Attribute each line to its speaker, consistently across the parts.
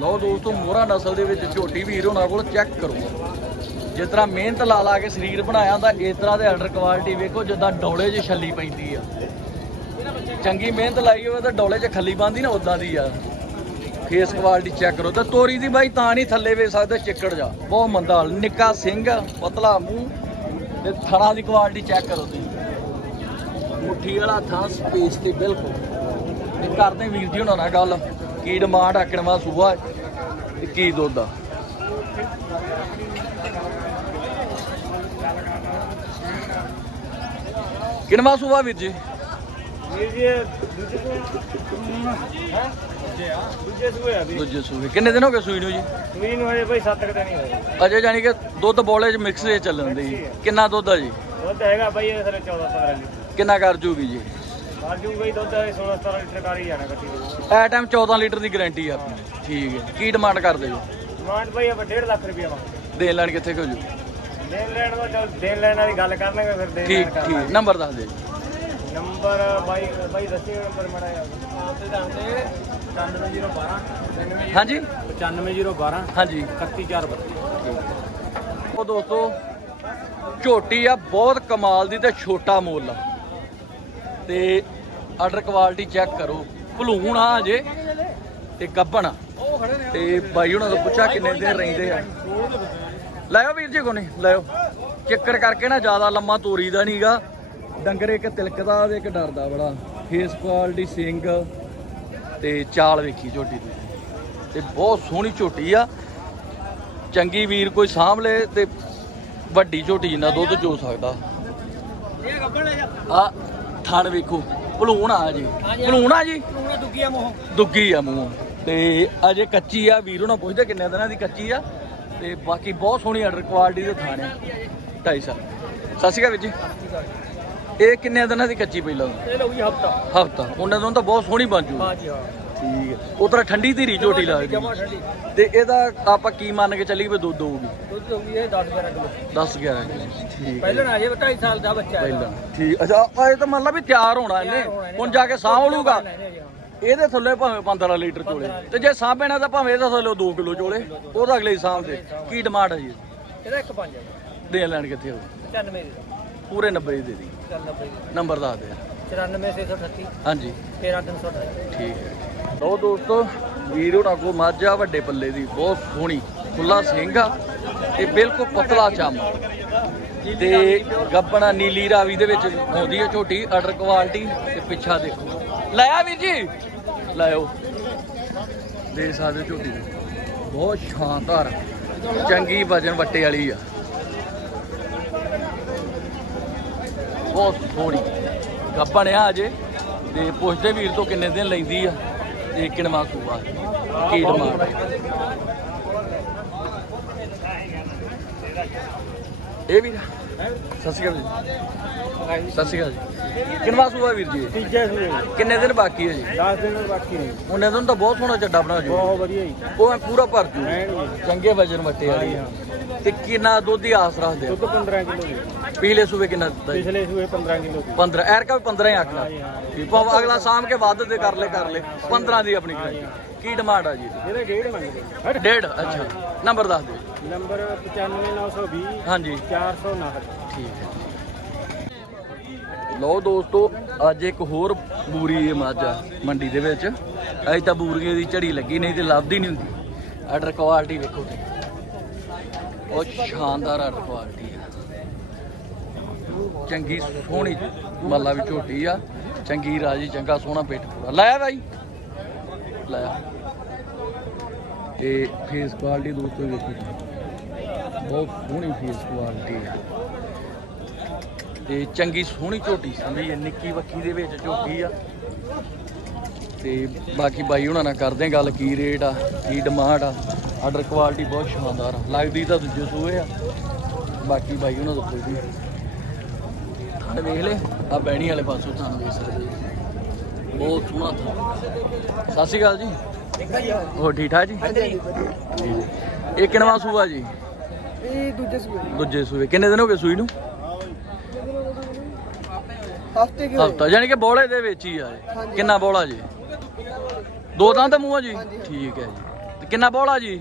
Speaker 1: ਲਓ ਦੋਸਤੋ, ਮੋਹਰਾ ਨਸਲ ਦੇ ਵਿੱਚ ਝੋਟੀ ਵੀਰ ਉਹਨਾਂ ਕੋਲ ਚੈੱਕ ਕਰੋ। ਜਿਸ ਤਰ੍ਹਾਂ ਮਿਹਨਤ ਲਾ ਲਾ ਕੇ ਸਰੀਰ ਬਣਾਇਆ ਹੁੰਦਾ, ਇਸ ਤਰ੍ਹਾਂ ਦੇ ਆਰਡਰ ਕੁਆਲਿਟੀ ਵੇਖੋ, ਜਿੱਦਾਂ ਡੋਲੇ 'ਚ ਛੱਲੀ ਪੈਂਦੀ ਆ। ਚੰਗੀ ਮਿਹਨਤ ਲਾਈ ਹੋਵੇ ਤਾਂ ਡੋਲੇ 'ਚ ਖੱਲੀ ਪਾਉਂਦੀ ਨਾ ਉਦਾਂ ਦੀ ਆ। ਫੇਸ ਕੁਆਲਿਟੀ ਚੈੱਕ ਕਰੋ। ਤਾਂ ਤੋਰੀ ਦੀ ਬਾਈ ਤਾਂ ਨਹੀਂ ਥੱਲੇ ਵੇਖ ਸਕਦੇ, ਚਿੱਕੜ ਜਾ। ਬਹੁਤ ਮੰਦਾ ਨਿੱਕਾ ਸਿੰਘ, ਪਤਲਾ ਮੂੰਹ, ਤੇ ਥਣਾ ਦੀ ਕੁਆਲਿਟੀ ਚੈੱਕ ਕਰੋ ਤੁਸੀਂ। ਮੁੱਠੀ ਵਾਲਾ ਥਾਂ ਸਪੇਸ ਤੇ ਬਿਲਕੁਲ। ਕਰਦੇ ਵੀਰ ਜੀ ਹੁਣਾਂ ਨਾਲ ਗੱਲ। ਕੀ ਡਿਮਾਂਡ ਆਕੜਵਾ ਸੂਆ ਤੇ ਕੀ ਦੁੱਧ ਆ? ਕਿਨਵਾ ਸੂਆ ਵੀਰ ਜੀ?
Speaker 2: ਦੂਜੇ ਸੂਏ
Speaker 1: ਕਿੰਨੇ ਦਿਨ ਹੋ ਗਏ ਸੂਈ ਨੂੰ ਜੀ?
Speaker 2: ਸੂਈ ਨੂੰ ਹਜੇ ਭਾਈ 7 ਦਿਨ ਹੀ ਹੋਏ।
Speaker 1: ਅਜੇ ਜਾਨੀ ਕਿ ਦੁੱਧ ਬੋਲੇ ਚ ਮਿਕਸ ਜੇ ਚੱਲਣ ਦੀ। ਕਿੰਨਾ ਦੁੱਧ ਆ ਜੀ?
Speaker 2: ਦੁੱਧ ਹੈਗਾ ਭਾਈ ਇਹ ਸਾਰੇ 14 15 ਲੀਟਰ।
Speaker 1: ਕਿੰਨਾ ਕਰ ਜੂਗੀ ਜੀ?
Speaker 2: ਆਜੂ ਭਾਈ ਦੁੱਧ 16 17 ਲੀਟਰ ਕਰ ਹੀ ਜਾਣਾ ਕੱਟੀ ਦੇ
Speaker 1: ਐ ਟਾਈਮ 14 ਲੀਟਰ ਦੀ ਗਾਰੰਟੀ ਆ ਆਪਣੀ। ਠੀਕ ਹੈ। ਕੀ ਡਿਮਾਂਡ ਕਰਦੇ ਜੀ
Speaker 2: ਡਿਮਾਂਡ ਭਾਈ ਆਪਾਂ 1.5 ਲੱਖ ਰੁਪਇਆ ਮੰਗਦੇ
Speaker 1: ਦੇਣ ਲੈਣ ਕਿੱਥੇ ਹੋ ਜੂ
Speaker 2: ਦੇਣ ਲੈਣ ਦਾ ਚੱਲ ਦੇਣ ਲੈਣ ਵਾਲੀ ਗੱਲ ਕਰਨਾਂਗੇ ਫਿਰ ਦੇਣ
Speaker 1: ਠੀਕ
Speaker 2: ਲੈਣ ਕਰ
Speaker 1: ਠੀਕ। ਨੰਬਰ ਦੱਸ ਦੇ
Speaker 2: ਨੰਬਰ ਬਾਈ ਬਾਈ ਦੱਸਿਓ ਨੰਬਰ ਮੜਾ ਯਾਰ ਤੇ ਦੱਸਦੇ 95012
Speaker 1: ਹਾਂਜੀ।
Speaker 2: 95012
Speaker 1: ਹਾਂਜੀ।
Speaker 2: 31432
Speaker 1: ਉਹ ਦੋਸਤੋ ਝੋਟੀ ਆ ਬਹੁਤ ਕਮਾਲ ਦੀ ਤੇ ਛੋਟਾ ਮੁੱਲ ਆ। ਤੇ ਆਰਡਰ ਕੁਆਲਿਟੀ ਚੈੱਕ ਕਰੋ। ਭਲੂਣ ਆ ਅਜੇ ਤੇ ਗੱਬਣ ਆ। ਤੇ ਬਾਈ ਉਹਨਾਂ ਤੋਂ ਪੁੱਛਿਆ ਕਿੰਨੇ ਦਿਨ ਰਹਿੰਦੇ ਆ। ਲਾਇਓ ਵੀਰ ਜੀ ਕੋਨੇ, ਲਾਇਓ। ਚੱਕਰ ਕਰਕੇ ਨਾ ਜ਼ਿਆਦਾ ਲੰਮਾ ਤੋਰੀ ਦਾ ਨਹੀਂਗਾ ਡੰਗਰ ਇੱਕ ਤਿਲਕਦਾ ਤੇ ਇੱਕ ਡਰਦਾ ਬੜਾ। ਫੇਸ ਕੁਆਲਿਟੀ ਸਿੰਘ ਤੇ ਚਾਲ ਵੇਖੀ ਝੋਟੀ ਦੀ। ਤੇ ਬਹੁਤ ਸੋਹਣੀ ਝੋਟੀ ਆ। ਚੰਗੀ ਵੀਰ ਕੋਈ ਸਾਂਭ ਲੇ ਤੇ ਵੱਡੀ ਝੋਟੀ ਜਿੰਨਾ ਦੁੱਧ ਜੋ ਸਕਦਾ। ਆ ਥਣ ਵੇਖੋ ਭਲੂਣ ਆ ਜੀ ਭਲੂਣ ਆ ਜੀ?
Speaker 2: ਪੂਰਾ ਦੁੱਗੀਆ ਮੋਹ।
Speaker 1: ਦੁੱਗੀ ਆ ਮੂੰਹ। ਤੇ ਅਜੇ ਕੱਚੀ ਆ ਵੀਰ ਉਹਨਾਂ ਪੁੱਛਦੇ ਕਿੰਨੇ ਦਿਨਾਂ ਦੀ ਕੱਚੀ ਆ। ਤੇ ਬਾਕੀ ਬਹੁਤ ਸੋਹਣੀ ਆਰਡਰ ਕੁਆਲਿਟੀ ਦੇ ਥਾਣੇ। 2.5 ਸਾਲ। ਸਤਿ ਸ਼੍ਰੀ ਅਕਾਲ ਵੀਰ ਜੀ। ਇਹ ਕਿੰਨੇ ਦਿਨਾਂ ਦੀ ਕੱਚੀ ਪਹਿਲਾਂ
Speaker 2: ਇਹ ਲਓ ਜੀ ਹਫਤਾ।
Speaker 1: ਹਫਤਾ। ਉਹਨਾਂ ਤੋਂ ਤਾਂ ਬਹੁਤ ਸੋਹਣੀ ਬਣ ਜੂ।
Speaker 2: ਹਾਂ ਜੀ ਹਾਂ।
Speaker 1: ਠੀਕ ਹੈ। ਠੰਡੀ ਧੀਰੀ ਝੋਟੀ ਲੱਗਦੀ।
Speaker 2: ਜਮਾ ਠੰਡੀ।
Speaker 1: ਤੇ ਇਹਦਾ ਆਪਾਂ ਕੀ ਮੰਨ ਕੇ ਚੱਲੀਏ ਵੀ ਦੁੱਧ ਹੋਊਗੀ?
Speaker 2: ਦੁੱਧ ਹੋਊਗੀ ਇਹ 10 11 ਕਿਲੋ।
Speaker 1: 10 11 ਕਿਲੋ ਠੀਕ
Speaker 2: ਪਹਿਲਾਂ ਨਾ ਜੇ 2.5 ਸਾਲ ਦਾ ਬੱਚਾ
Speaker 1: ਪਹਿਲਾਂ ਠੀਕ ਅੱਛਾ ਇਹ ਤਾਂ ਮੰਨ ਲਾ ਵੀ ਤਿਆਰ ਹੋਣਾ ਇਹਨੇ। ਹੁਣ ਜਾ ਕੇ ਸਾਂਭ ਲੂਗਾ। ਇਹਦੇ ਥੱਲੇ ਭਾਵੇਂ 15 ਲੀਟਰ ਚੋਲੇ ਤੇ ਜੇ ਸਾਂਭਣਾ ਤਾਂ ਭਾਵੇਂ ਇਹਦੇ ਥੱਲੇ 2 ਕਿਲੋ ਚੋਲੇ ਉਹਦਾ ਅਗਲੇ ਹੀ ਸਾਂਭਦੇ ਕੀ ਡਿਮਾਂਡ ਹੈ ਜੀ?
Speaker 2: ਇਹਦਾ ਇੱਕ ਪੰਜ ਹੈ
Speaker 1: ਦੇ ਲੈਣ ਕਿੱਥੇ ਹੋ
Speaker 2: 95 ਦੇ।
Speaker 1: ਪੂਰੇ 90 ਦੀ ਦੇ ਦੀ।
Speaker 2: 90 ਦੇ।
Speaker 1: ਨੰਬਰ ਦੱਸ ਦੇ।
Speaker 2: 94638
Speaker 1: ਹਾਂਜੀ।
Speaker 2: 13328
Speaker 1: ਠੀਕ ਹੈ। ਲੋ ਦੋਸਤੋ ਵੀਰ ਹੋਣਾ ਕੋ ਮਾਝਾ ਵੱਡੇ ਪੱਲੇ ਦੀ ਬਹੁਤ ਸੋਹਣੀ ਖੁੱਲਾ ਸਿੰਘ ਆ ਤੇ ਬਿਲਕੁਲ ਪਤਲਾ ਚਮ। ਤੇ ਗੱਬਣਾ ਨੀਲੀ ਰਾਵੀ ਦੇ ਵਿੱਚ ਆਉਂਦੀ ਹੈ ਝੋਟੀ ਆਰਡਰ ਕੁਆਲਿਟੀ ਤੇ ਪਿੱਛਾ ਦੇਖੋ। ਲਾਇਆ ਵੀਰ ਜੀ? ਲਾਇਓ। ਦੇ ਸਕਦੇ ਝੋਟੀ। ਬਹੁਤ ਸ਼ਾਨਦਾਰ ਚੰਗੀ ਵਜਨ ਵੱਟੇ ਵਾਲੀ ਆ। ਬਹੁਤ ਸੋਹਣੀ। ਗੱਬਣ ਆ ਅਜੇ ਤੇ ਪੁੱਛਦੇ ਵੀਰ ਤੋਂ ਕਿੰਨੇ ਦਿਨ ਲੈਂਦੀ ਆ। ਤੇ ਕਿੰਨਵਾ ਸੂਆ ਇਹ ਵੀ ਸਤਿ ਸ਼੍ਰੀ ਅਕਾਲ ਜੀ। ਸਤਿ ਸ਼੍ਰੀ ਅਕਾਲ ਜੀ। ਕਿੰਨਵਾ ਸੂਆ ਵੀਰ ਜੀ? ਇਹ?
Speaker 2: ਤੀਜੇ ਸੂਏ
Speaker 1: ਕਿੰਨੇ ਦਿਨ ਬਾਕੀ ਹੈ ਜੀ?
Speaker 2: 10 ਦਿਨ ਬਾਕੀ ਨੇ।
Speaker 1: ਉਹਨੇ ਦਿਨ ਤਾਂ ਬਹੁਤ ਸੋਹਣਾ ਚੱਡਾ ਬਣਾ ਜੋ
Speaker 2: ਬਹੁਤ ਵਧੀਆ ਜੀ।
Speaker 1: ਉਹ ਐਂ ਪੂਰਾ ਭਰ ਜੂ। ਚੰਗੇ ਵਜਨ ਵੱਟੇ ਵਾਲੀ। ਆ ਤੇ ਕਿੰਨਾ ਦੁੱਧ ਦੀ ਆਸ ਰੱਖਦੇ ਆ।
Speaker 2: ਦੁੱਧ 15 ਕਿਲੋ ਜੀ।
Speaker 1: ਪਿਛਲੇ ਸੂਵੇ ਕਿੰਨਾ ਦਿੱਤਾ ਜੀ?
Speaker 2: ਪਿਛਲੇ ਸੂਏ 15 ਕਿਲੋ ਸੀ
Speaker 1: 15 ਐਰਕਾ ਵੀ 15 ਹੀ ਆਖਣਾ। ਠੀਕ ਅਗਲਾ ਸਾਮ ਕੇ ਵੱਧ ਤੇ ਕਰ ਲੈ ਕਰ ਲੈ। 15 ਦੀ ਆਪਣੀ ਗਾਰੰਟੀ ਕੀ ਡਿਮਾਂਡ ਆ ਜੀ?
Speaker 2: ਇਹਦੇ ਡੇਢ ਮੰਗਦੇ ਹਟ
Speaker 1: ਡੇਢ ਅੱਛਾ। ਨੰਬਰ ਦੱਸ ਦਿਓ।
Speaker 2: ਨੰਬਰ 95920
Speaker 1: ਹਾਂਜੀ।
Speaker 2: 459
Speaker 1: ਠੀਕ ਹੈ ਲਓ ਦੋਸਤੋ ਅੱਜ ਇੱਕ ਹੋਰ ਬੂਰੀ ਹੈ ਮੱਝ ਆ ਮੰਡੀ ਦੇ ਵਿੱਚ। ਅੱਜ ਤਾਂ ਬੂਰੀਏ ਦੀ ਝੜੀ ਲੱਗੀ ਨਹੀਂ ਤੇ ਲੱਭਦੀ ਨਹੀਂ ਹੁੰਦੀ। ਆਰਡਰ ਕੁਆਲਿਟੀ ਵੇਖੋ ਤੇ ਉਹ ਸ਼ਾਨਦਾਰ ਆਰਡਰ ਕੁਆਲਿਟੀ ਆ। ਚੰਗੀ ਸੋਹਣੀ ਮੱਲਾ ਵੀ ਝੋਟੀ ਆ। ਚੰਗੀ ਰਾਜੀ ਚੰਗਾ ਸੋਹਣਾ ਪੇਟ ਪੂਰਾ। ਲਾਇਆ ਬਾਈ। ਲਾਇਆ। ਤੇ ਫੇਸ ਕੁਆਲਿਟੀ ਦੋਸਤੋ ਵੇਖੋ। ਬਹੁਤ ਸੋਹਣੀ ਫੇਸ ਕੁਆਲਿਟੀ ਆ। ਤੇ ਚੰਗੀ ਸੋਹਣੀ ਝੋਟੀ ਸੰਭੀ ਨਿੱਕੀ ਵੱਖੀ ਦੇ ਵਿੱਚ ਝੋਟੀ ਆ। ਤੇ ਬਾਕੀ ਬਾਈ ਉਹਨਾਂ ਨਾਲ ਕਰਦੇ ਹਾਂ ਗੱਲ, ਕੀ ਰੇਟ ਆ, ਕੀ ਡਿਮਾਂਡ ਆ। ਆਰਡਰ ਕੁਆਲਿਟੀ ਬਹੁਤ ਸ਼ਾਨਦਾਰ ਆ। ਲੱਗਦੀ ਤਾਂ ਦੂਜੇ ਸੂਏ ਆ। ਬਾਕੀ ਬਾਈ ਉਹਨਾਂ ਤੋਂ ਪੁੱਛਦੀ ਥਣ ਵੇਖ ਲੈ ਆ ਬੈਣੀ ਵਾਲੇ ਪਾਸੋਂ ਥਣ ਵੇਖ ਸਕਦੇ ਬਹੁਤ ਸੋਹਣਾ ਥਣ ਸਤਿ ਸ਼੍ਰੀ ਅਕਾਲ ਜੀ। ਹੋਰ ਠੀਕ ਠਾਕ ਜੀ। ਇਹ ਕਿਨਵਾ ਸੂਆ ਜੀ?
Speaker 2: ਇਹ ਦੂਜੇ ਸੂਏ।
Speaker 1: ਦੂਜੇ ਸੂਏ ਕਿੰਨੇ ਦਿਨ ਹੋ ਗਏ ਸੂਈ ਨੂੰ?
Speaker 2: ਹਫ਼ਤੇ
Speaker 1: ਹਫਤਾ ਯਾਨੀ ਕਿ ਬੋਲੇ ਦੇ ਵਿੱਚ ਹੀ ਆ। ਕਿੰਨਾ ਬੋਲਾ ਜੀ? ਦੋ ਤਾਂ ਤਾਂ ਮੂੰਹ ਆ ਜੀ ਠੀਕ ਹੈ ਜੀ। ਤੇ ਕਿੰਨਾ ਬੋਲਾ ਜੀ?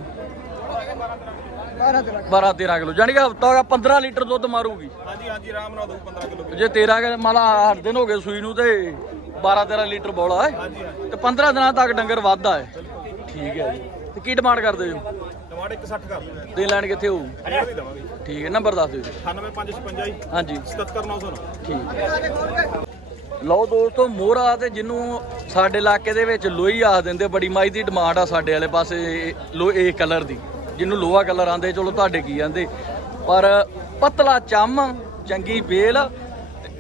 Speaker 1: 12 13 ਕਿਲੋ। ਜਾਨੀ ਕਿ ਹਫਤਾ ਹੋਗਾ 15 ਲੀਟਰ ਦੁੱਧ ਮਾਰੂਗੀ।
Speaker 2: ਹਾਂਜੀ ਹਾਂਜੀ ਆਰਾਮ ਨਾਲ ਦੋ 15 ਕਿਲੋ।
Speaker 1: ਜੇ 13 ਕਿ ਮਾਲਾ 8 ਦਿਨ ਹੋ ਗਏ ਸੂਈ ਨੂੰ ਤੇ 12 13 ਲੀਟਰ ਬੋਲਾ ਹੈ। ਤੇ 15 ਦਿਨਾਂ ਤੱਕ ਡੰਗਰ ਵੱਧਦਾ ਹੈ। ਠੀਕ ਹੈ ਜੀ। ਤੇ ਕੀ ਡਿਮਾਂਡ ਕਰਦੇ ਹੋ?
Speaker 2: ਟਮਾਟਰ 160 ਕਰ ਦਿੰਦੇ
Speaker 1: ਦੇ ਲੈਣ ਕਿੱਥੇ ਹੋਊ?
Speaker 2: ਅਜੇ ਵੀ ਦਵਾਂਗੇ।
Speaker 1: ਠੀਕ ਹੈ ਨੰਬਰ ਦੱਸ ਦਿਓ ਜੀ।
Speaker 2: 98556
Speaker 1: ਹਾਂਜੀ।
Speaker 2: 77909
Speaker 1: ਠੀਕ। ਹੈ ਲਓ ਦੋਸਤੋ ਮੋਹਰਾ ਤੇ ਜਿਹਨੂੰ ਸਾਡੇ ਇਲਾਕੇ ਦੇ ਵਿੱਚ ਲੋਈ ਆਖ ਦਿੰਦੇ ਬੜੀ ਮਾਈ ਦੀ ਡਿਮਾਂਡ ਆ ਸਾਡੇ ਵਾਲੇ ਪਾਸੇ ਲੋ ਇਹ ਕਲਰ ਦੀ। ਜਿਹਨੂੰ ਲੋਹਾ ਕਲਰ ਆਂਦੇ ਚਲੋ ਤੁਹਾਡੇ ਕੀ ਆਂਦੇ। ਪਰ ਪਤਲਾ ਚੰਮ ਚੰਗੀ ਬੇਲ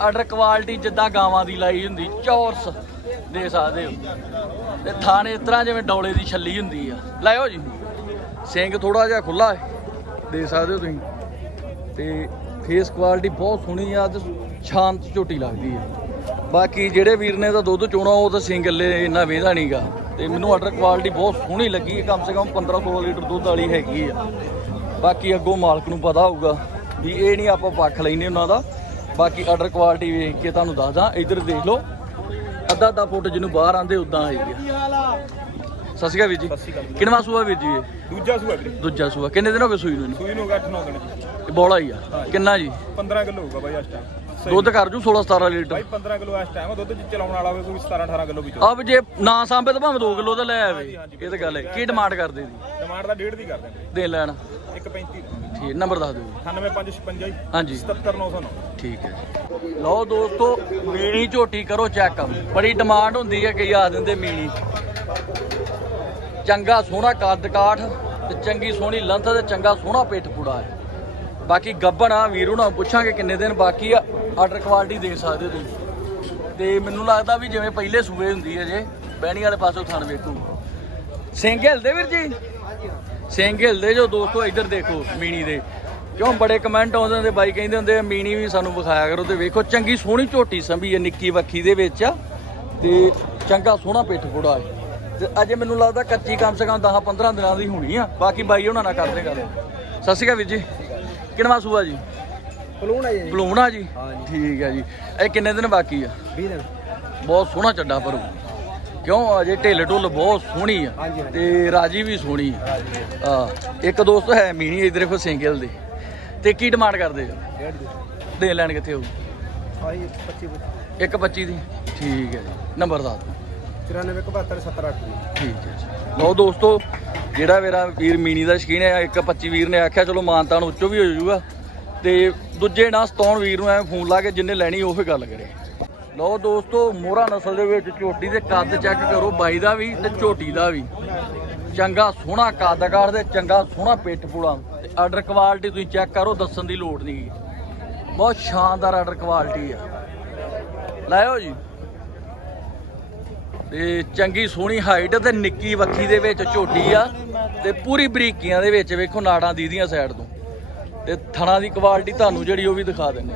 Speaker 1: ਆਰਡਰ ਕੁਆਲਿਟੀ ਜਿੱਦਾਂ ਗਾਵਾਂ ਦੀ ਲਾਈ ਹੁੰਦੀ, ਚੌਰਸ ਦੇ ਸਕਦੇ ਹੋ। ਤੇ ਥਾਣੇ ਇਸ ਤਰ੍ਹਾਂ ਜਿਵੇਂ ਡੌਲੇ ਦੀ ਛੱਲੀ ਹੁੰਦੀ ਆ। ਲਾਇਓ ਜੀ। ਸਿੰਘ ਥੋੜਾ ਜਿਹਾ ਖੁੱਲਾ ਹੈ, ਦੇ ਸਕਦੇ ਹੋ ਤੁਸੀਂ। ਤੇ ਫੇਸ ਕੁਆਲਿਟੀ ਬਹੁਤ ਸੋਹਣੀ ਆ, ਤੇ ਸ਼ਾਂਤ ਝੋਟੀ ਲੱਗਦੀ ਆ। ਬਾਕੀ ਜਿਹੜੇ ਵੀਰ ਨੇ ਤਾਂ ਦੁੱਧ ਚੋਣਾ, ਉਹ ਤਾਂ ਸਿੰਗਲ ਇੰਨਾ ਵੇਦਾ ਨਹੀਂਗਾ ਤੇ ਮੈਨੂੰ ਆਰਡਰ ਕੁਆਲਿਟੀ ਬਹੁਤ ਸੋਹਣੀ ਲੱਗੀ ਹੈ ਕਮ ਸੇ ਕਮ 15 16 ਲੀਟਰ ਦੁੱਧ ਵਾਲੀ ਹੈਗੀ ਆ। ਬਾਕੀ ਅੱਗੋਂ ਮਾਲਕ ਨੂੰ ਪਤਾ ਹੋਊਗਾ ਵੀ ਇਹ ਨਹੀਂ ਆਪਾਂ ਪੱਖ ਲੈਨੇ ਉਹਨਾਂ ਦਾ। ਬਾਕੀ ਆਰਡਰ ਕੁਆਲਿਟੀ ਵੇਖ ਕੇ ਤੁਹਾਨੂੰ ਦੱਸਦਾ ਇੱਧਰ ਦੇਖ ਲਓ। ਅੱਧਾ ਅੱਧਾ ਫੁੱਟ ਜਿਹਨੂੰ ਬਾਹਰ ਆਂਦੇ ਉਦਾਂ ਹੈਗੀ ਆ ਸਤਿ ਸ਼੍ਰੀ ਅਕਾਲ ਵੀਰ ਜੀ। ਕਿੰਨਵਾ ਸੂਆ ਵੀਰ ਜੀ ਇਹ?
Speaker 2: ਦੂਜਾ ਸੂਆ ਵੀਰੇ
Speaker 1: ਦੂਜਾ ਸੂਆ। ਕਿੰਨੇ ਦਿਨ ਹੋ ਗਏ ਸੂਈ ਨੂੰ
Speaker 2: ਸੂਈ ਨੂੰ 8-9 ਦਿਨ ਜੀ।
Speaker 1: ਇਹ ਬੋਲਾ ਹੀ ਆ। ਕਿੰਨਾ ਜੀ?
Speaker 2: 15 ਕਿਲੋ ਹੋਊਗਾ ਬਾਈ ਇਸ ਟਾਈਮ।
Speaker 1: ਦੁੱਧ ਕਰ ਜੂ 16 17 ਲੀਟਰ।
Speaker 2: ਬਾਈ 15 ਕਿਲੋ ਇਸ ਟਾਈਮ ਦੁੱਧ ਚ ਚਲਾਉਣ ਵਾਲਾ ਹੋਵੇ ਕੋਈ 17-18 ਕਿਲੋ ਵੀ
Speaker 1: ਅਬ ਜੇ ਨਾ ਸਾਂਭੇ ਤਾਂ ਭਾਵੇਂ 2 ਕਿਲੋ ਤਾਂ ਲੈ ਆਵੇ। ਇਹ ਤਾਂ ਗੱਲ ਹੈ। ਕੀ ਡਿਮਾਂਡ ਕਰਦੇ ਜੀ
Speaker 2: ਟਮਾਟਰ ਦਾ ਡੇਢ ਦੀ ਕਰ ਦਿੰਦੇ
Speaker 1: ਦੇ ਲੈਣ।
Speaker 2: 1.35
Speaker 1: ਠੀਕ ਨੰਬਰ ਦੱਸ ਦਿਓ।
Speaker 2: 98556
Speaker 1: ਹਾਂਜੀ।
Speaker 2: 77909
Speaker 1: ਠੀਕ ਹੈ ਲਓ ਦੋਸਤੋ ਮੀਣੀ ਝੋਟੀ ਕਰੋ ਚੈੱਕ ਬੜੀ ਡਿਮਾਂਡ ਹੁੰਦੀ ਹੈ ਕਈ ਆ ਦਿੰਦੇ ਮੀਣੀ। ਚੰਗਾ ਸੋਹਣਾ ਕੱਦ ਕਾਠ ਤੇ ਚੰਗੀ ਸੋਹਣੀ ਲੰਥ ਤੇ ਚੰਗਾ ਸੋਹਣਾ ਪਿੱਠ ਪੂੜਾ ਹੈ। ਬਾਕੀ ਗੱਬਣ ਆ ਵੀਰੂ ਨਾਲ ਪੁੱਛਾਂਗੇ ਕਿੰਨੇ ਦਿਨ ਬਾਕੀ ਆ ਆਰਡਰ ਕੁਆਲਿਟੀ ਦੇ ਸਕਦੇ ਹੋ ਤੁਸੀਂ। ਤੇ ਮੈਨੂੰ ਲੱਗਦਾ ਵੀ ਜਿਵੇਂ ਪਹਿਲੇ ਸੂਏ ਹੁੰਦੀ ਹੈ ਜੇ ਬਹਿਣੀ ਵਾਲੇ ਪਾਸੋਂ ਥਣ ਵੇਖੋ। ਸਿੰਘ ਹਿਲਦੇ ਵੀਰ ਜੀ? ਸਿੰਘ ਹਿਲਦੇ ਜੋ ਦੋਸਤੋ ਇੱਧਰ ਦੇਖੋ ਮੀਣੀ ਦੇ। ਕਿਉਂ ਬੜੇ ਕਮੈਂਟ ਆਉਂਦੇ ਹੁੰਦੇ ਬਾਈ ਕਹਿੰਦੇ ਹੁੰਦੇ ਆ, ਮੀਣੀ ਵੀ ਸਾਨੂੰ ਵਿਖਾਇਆ ਕਰੋ ਤੇ ਵੇਖੋ ਚੰਗੀ ਸੋਹਣੀ ਝੋਟੀ ਸੰਭੀ ਹੈ ਨਿੱਕੀ ਵੱਖੀ ਦੇ ਵਿੱਚ ਆ। ਤੇ ਚੰਗਾ ਸੋਹਣਾ ਪਿੱਠ ਪੂੜਾ ਹੈ। ਤੇ ਅਜੇ ਮੈਨੂੰ ਲੱਗਦਾ ਕੱਚੀ ਕਮ ਸੇ ਕਮ 10 15 ਦਿਨਾਂ ਦੀ ਹੋਣੀ ਆ। ਬਾਕੀ ਬਾਈ ਉਹਨਾਂ ਨਾਲ ਕਰਦੇ ਗੱਲ। ਸਤਿ ਸ਼੍ਰੀ ਅਕਾਲ ਵੀਰ ਜੀ। ਕਿਨਵਾ ਸੂਆ ਜੀ?
Speaker 2: ਪਲੂਣ ਹੈ ਜੀ।
Speaker 1: ਬਲੂਣਾ ਜੀ। ਠੀਕ ਹੈ ਜੀ। ਇਹ ਕਿੰਨੇ ਦਿਨ ਬਾਕੀ ਆ?
Speaker 2: 20 ਦਿਨ।
Speaker 1: ਬਹੁਤ ਸੋਹਣਾ ਚੱਡਾ ਪਰ। ਕਿਉਂ? ਅਜੇ ਢਿੱਲ ਢੁੱਲ ਬਹੁਤ ਸੋਹਣੀ ਆ। ਤੇ ਰਾਜੀ ਵੀ ਸੋਹਣੀ ਆ। ਆ। ਇੱਕ ਦੋਸਤ ਹੈ ਮੀਣੀ ਇਧਰ ਕੋ ਸਿੰਗਲ ਦੇ। ਤੇ ਕੀ ਡਿਮਾਂਡ ਕਰਦੇ ਹੋ
Speaker 2: ਦੇ।
Speaker 1: ਲੈਣ ਕਿੱਥੇ ਹੋ
Speaker 2: ਆਹੀ 25
Speaker 1: ਇੱਕ 25 ਦੀ। ਠੀਕ ਹੈ ਜੀ। ਨੰਬਰ ਦੱਸ ਦਿਓ।
Speaker 2: 94 72 78
Speaker 1: ਠੀਕ ਹੈ ਜੀ। ਲਓ ਦੋਸਤੋ, ਜਿਹੜਾ ਮੇਰਾ ਵੀਰ ਮੀਨੀ ਦਾ ਸ਼ਕੀਨ ਹੈ, ਇੱਕ 25 ਵੀਰ ਨੇ ਆਖਿਆ, ਚਲੋ ਮਾਨਤਾਨ ਉੱਚੋਂ ਵੀ ਹੋ ਜਾਊਗਾ। ਤੇ ਦੂਜੇ ਨਾ ਸਤਾਉਣ ਵੀਰ ਨੂੰ ਐ ਫੋਨ ਲਾ ਕੇ ਜਿੰਨੇ ਲੈਣੀ ਉਹ ਗੱਲ ਕਰੇ। ਲਓ ਦੋਸਤੋ, ਮੋਹਰਾ ਨਸਲ ਦੇ ਵਿੱਚ ਝੋਟੀ ਦੇ ਕੱਦ ਚੈੱਕ ਕਰੋ, ਬਾਈ ਦਾ ਵੀ ਤੇ ਝੋਟੀ ਦਾ ਵੀ। ਚੰਗਾ ਸੋਹਣਾ ਕੱਦ ਕਾੜ ਦੇ, ਚੰਗਾ ਸੋਹਣਾ ਪਿੱਠ ਪੂੜਾ ਤੇ ਆਰਡਰ ਕੁਆਲਿਟੀ ਤੁਸੀਂ ਚੈੱਕ ਕਰੋ, ਦੱਸਣ ਦੀ ਲੋੜ ਨਹੀਂ ਬਹੁਤ ਸ਼ਾਨਦਾਰ ਆਰਡਰ ਕੁਆਲਿਟੀ ਆ। ਲਾਇਓ ਜੀ। ਤੇ ਚੰਗੀ ਸੋਹਣੀ ਹਾਈਟ ਤੇ ਨਿੱਕੀ ਵੱਖੀ ਦੇ ਵਿੱਚ ਝੋਟੀ ਆ ਤੇ ਪੂਰੀ ਬਰੀਕੀਆਂ ਦੇ ਵਿੱਚ ਵੇਖੋ ਨਾੜਾਂ ਦੀਦੀਆਂ ਸਾਈਡ ਤੋਂ। ਤੇ ਥਣਾ ਦੀ ਕੁਆਲਿਟੀ ਤੁਹਾਨੂੰ ਜਿਹੜੀ ਉਹ ਵੀ ਦਿਖਾ ਦਿੰਨੇ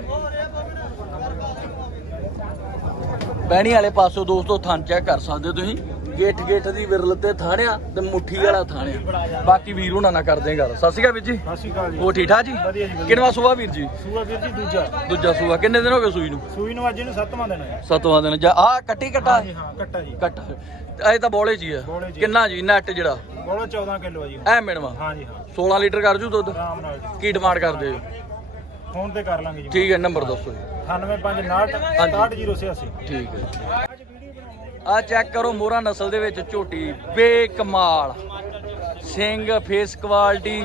Speaker 1: ਬਹਿਣੀ ਵਾਲੇ ਪਾਸੋਂ ਦੋਸਤੋ ਥਣ ਚੈੱਕ ਕਰ ਸਕਦੇ ਹੋ ਤੁਸੀਂ। ਗੇਟ ਗੇਟ ਦੀ ਵਿਰਲ ਤੇ ਥਾਣਿਆ ਤੇ ਮੁੱਠੀ ਵਾਲਾ ਥਾਣਿਆ। ਬਾਕੀ ਵੀਰ ਉਹਨਾਂ ਨਾਲ ਕਰਦੇ ਹਾਂ ਗੱਲ। ਸਤਿ ਸ਼੍ਰੀ ਅਕਾਲ ਵੀਰ ਜੀ।
Speaker 2: ਸਤਿ ਸ਼੍ਰੀ ਅਕਾਲ ਜੀ।
Speaker 1: ਉਹ ਠੀਕ ਠਾਕ ਜੀ?
Speaker 2: ਵਧੀਆ ਜੀ।
Speaker 1: ਕਿੰਨਵਾ ਸੂਆ ਵੀਰ ਜੀ?
Speaker 2: ਸੂਆ ਵੀਰ ਜੀ ਦੂਜਾ।
Speaker 1: ਦੂਜਾ ਸੂਆ। ਕਿੰਨੇ ਦਿਨ ਹੋ ਗਏ ਸੂਈ ਨੂੰ?
Speaker 2: ਸੂਈ ਨੂੰ ਅੱਜ ਇਹਨੂੰ ਸੱਤਵਾਂ ਦਿਨ ਹੈ
Speaker 1: ਸਤਵਾਂ ਦਿਨ। ਜਾਂ ਆ ਕੱਟੀ ਕੱਟਾ?
Speaker 2: ਹਾਂਜੀ ਹਾਂ ਕੱਟਾ ਜੀ।
Speaker 1: ਕੱਟ। ਇਹ ਤਾਂ ਬੋਲੇ ਜੀ ਆ।
Speaker 2: ਜੀ।
Speaker 1: ਕਿੰਨਾ ਜੀ ਨੈਟ ਜਿਹੜਾ?
Speaker 2: ਬੋਲੋ 14 ਕਿਲੋ ਜੀ।
Speaker 1: ਐ ਮਿਣਵਾ।
Speaker 2: ਹਾਂਜੀ ਹਾਂ।
Speaker 1: 16 ਲੀਟਰ ਕਰ ਜੂ ਦੁੱਧ?
Speaker 2: ਆਰਾਮ ਨਾਲ ਜੀ।
Speaker 1: ਕੀ ਡਿਮਾਂਡ ਕਰਦੇ ਹੋ?
Speaker 2: ਫੋਨ ਤੇ ਕਰ ਲਾਂਗੇ ਜੀ।
Speaker 1: ਠੀਕ ਹੈ ਨੰਬਰ ਦੱਸੋ ਜੀ।
Speaker 2: 98559 68086
Speaker 1: ਠੀਕ ਹੈ। ਆ ਚੈੱਕ ਕਰੋ ਮੋਹਰਾ ਨਸਲ ਦੇ ਵਿੱਚ ਝੋਟੀ। ਬੇਕਮਾਲ। ਸਿੰਘ ਫੇਸ ਕੁਆਲਿਟੀ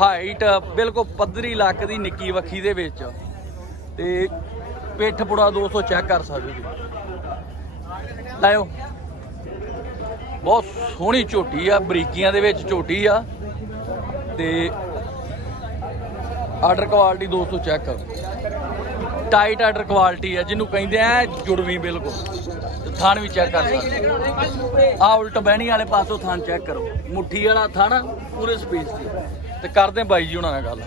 Speaker 1: ਹਾਈਟ ਬਿਲਕੁਲ ਪੱਧਰੀ ਲੱਕ ਦੀ ਨਿੱਕੀ ਵੱਖੀ ਦੇ ਵਿੱਚ। ਤੇ ਪਿੱਠ ਪੁੜਾ ਦੋਸਤੋ ਚੈੱਕ ਕਰ ਸਕਦੇ ਹੋ ਲਾਇਓ। ਬਹੁਤ ਸੋਹਣੀ ਝੋਟੀ ਆ, ਬਰੀਕੀਆਂ ਦੇ ਵਿੱਚ ਝੋਟੀ ਆ। ਤੇ ਆਰਡਰ ਕੁਆਲਿਟੀ ਦੋਸਤੋ ਚੈੱਕ ਕਰੋ। ਟਾਈਟ ਆਰਡਰ ਕੁਆਲਿਟੀ ਆ, ਜਿਹਨੂੰ ਕਹਿੰਦੇ ਆ ਜੁੜਵੀਂ ਬਿਲਕੁਲ। ਥਣ ਵੀ ਚੈੱਕ ਕਰ ਸਕਦੇ ਆ ਉਲਟ ਬਹਿਣੀ ਵਾਲੇ ਪਾਸੋਂ ਥਣ ਚੈੱਕ ਕਰੋ। ਮੁੱਠੀ ਵਾਲਾ ਥਣ ਪੂਰੇ ਸਪੇਸ ਦੀ ਤੇ ਕਰਦੇ ਬਾਈ ਜੀ ਉਹਨਾਂ ਨਾਲ ਗੱਲ।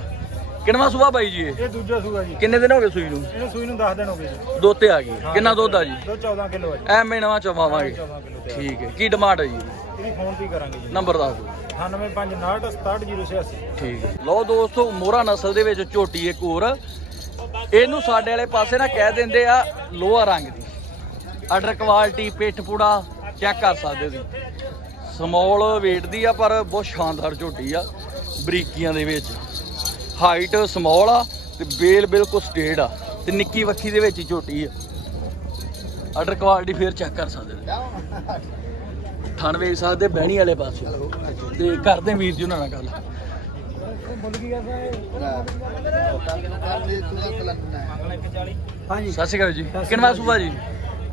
Speaker 1: ਕਿੰਨਵਾ ਸੂਆ ਬਾਈ ਜੀ ਇਹ?
Speaker 2: ਦੂਜਾ ਸੂਆ ਜੀ।
Speaker 1: ਕਿੰਨੇ ਦਿਨ ਹੋ ਗਏ ਸੂਈ ਨੂੰ?
Speaker 2: ਇਹਨੂੰ ਸੂਈ ਨੂੰ 10 ਦਿਨ ਹੋ ਗਏ ਜੀ।
Speaker 1: ਦੁੱਧ ਤੇ ਆ ਗਈ ਕਿੰਨਾ ਦੁੱਧ ਆ ਜੀ?
Speaker 2: ਦੁੱਧ 14 ਕਿਲੋ ਹੈ ਜੀ।
Speaker 1: ਐਵੇਂ ਨਵਾਂ ਚਵਾਵਾਂਗੇ।
Speaker 2: 14 ਕਿਲੋ ਤੇ
Speaker 1: ਠੀਕ ਹੈ। ਕੀ ਡਿਮਾਂਡ ਹੈ ਜੀ?
Speaker 2: ਇਹਦੀ ਫੋਨ ਤੇ ਕਰਾਂਗੇ ਜੀ।
Speaker 1: ਨੰਬਰ ਦੱਸ ਦਿਓ।
Speaker 2: 98559
Speaker 1: ਠੀਕ ਹੈ। ਲਓ ਦੋਸਤੋ ਮੋਹਰਾ ਨਸਲ ਦੇ ਵਿੱਚ ਝੋਟੀ ਇੱਕ ਹੋਰ। ਇਹਨੂੰ ਸਾਡੇ ਵਾਲੇ ਪਾਸੇ ਨਾ ਕਹਿ ਦਿੰਦੇ ਆ ਲੋਹਾ ਰੰਗ ਦੀ। ਆਰਡਰ ਕੁਆਲਿਟੀ ਪਿੱਠ ਪੂੜਾ ਚੈੱਕ ਕਰ ਸਕਦੇ ਹੋ ਤੁਸੀਂ। ਸਮੌਲ weight ਦੀ ਆ ਪਰ ਬਹੁਤ ਸ਼ਾਨਦਾਰ ਝੋਟੀ ਆ ਬਰੀਕੀਆਂ ਦੇ ਵਿੱਚ। ਹਾਈਟ ਸਮੌਲ ਆ ਤੇ ਬੇਲ ਬਿਲਕੁਲ ਸਟੇਟ ਆ ਤੇ ਨਿੱਕੀ ਵੱਖੀ ਦੇ ਵਿੱਚ ਹੀ ਝੋਟੀ ਆ। ਆਰਡਰ ਕੁਆਲਿਟੀ ਫੇਰ ਚੈੱਕ ਕਰ ਸਕਦੇ ਥਣ ਵੇਚ ਸਕਦੇ ਬਹਿਣੀ ਵਾਲੇ ਪਾਸੇ। ਤੇ ਕਰਦੇ ਵੀਰ ਜੀ ਉਹਨਾਂ ਨਾਲ ਗੱਲ।
Speaker 3: ਹਾਂਜੀ।
Speaker 1: ਸਤਿ ਸ਼੍ਰੀ ਅਕਾਲ ਜੀ। ਕਿੰਨਾ ਸੂਬਾ ਜੀ?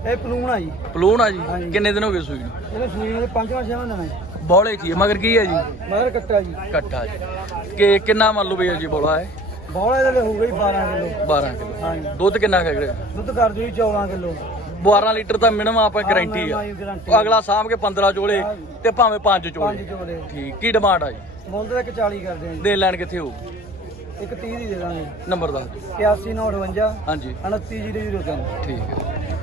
Speaker 3: ਇਹ ਪਲੂਣ ਆ ਜੀ।
Speaker 1: ਪਲੂਣ ਆ ਜੀ। ਕਿੰਨੇ ਦਿਨ ਹੋ ਗਏ ਸੂਈ ਨੂੰ?
Speaker 3: ਇਹਨੇ ਸੂਈ ਦੇ ਪੰਜਵਾਂ ਛੇਵਾਂ ਦਿਨ ਹੈ
Speaker 1: ਬੋਲੇ ਕੀ ਹੈ ਮਗਰ ਕੀ ਹੈ ਜੀ?
Speaker 3: ਮਗਰ ਕੱਟਾ ਜੀ।
Speaker 1: ਕੱਟਾ ਜੀ। ਕਿ ਕਿੰਨਾ ਮੰਨ ਲਓ ਬਈ ਜੀ ਬੋਲਾ ਹੈ?
Speaker 3: ਬੌਲਾ ਇਹਦੇ ਲਈ ਹੋ ਗਈ 12 ਕਿਲੋ।
Speaker 1: 12 ਕਿਲੋ।
Speaker 3: ਹਾਂਜੀ।
Speaker 1: ਦੁੱਧ ਕਿੰਨਾ ਖਾ ਰਿਹਾ
Speaker 3: ਦੁੱਧ ਕਰ ਦਿਓ ਜੀ 14 ਕਿਲੋ।
Speaker 1: 12 ਲੀਟਰ ਤਾਂ ਮਿਨੀਮਮ ਆਪਾਂ ਗਾਰੰਟੀ ਆ। ਉਹ ਅਗਲਾ ਸਾਂਭ ਕੇ 5 ਚੋਲੇ ਤੇ ਭਾਵੇਂ 5
Speaker 3: ਪੰਜ
Speaker 1: ਚੋਲੇ।
Speaker 3: ਚੋਲੇ।
Speaker 1: ਠੀਕ ਕੀ ਡਿਮਾਂਡ ਆ ਜੀ?
Speaker 3: ਮੁੱਲ ਇੱਕ 40 ਕਰਦੇ ਆ ਜੀ।
Speaker 1: ਦੇ ਲੈਣ ਕਿੱਥੇ ਹੋ?
Speaker 3: ਇੱਕ 30 ਦੀ ਦੇ ਦਾਂਗੇ।
Speaker 1: ਨੰਬਰ ਦੱਸ ਦਿਓ।
Speaker 3: 81 958
Speaker 1: ਹਾਂਜੀ।
Speaker 3: 29 003
Speaker 1: ਠੀਕ ਹੈ।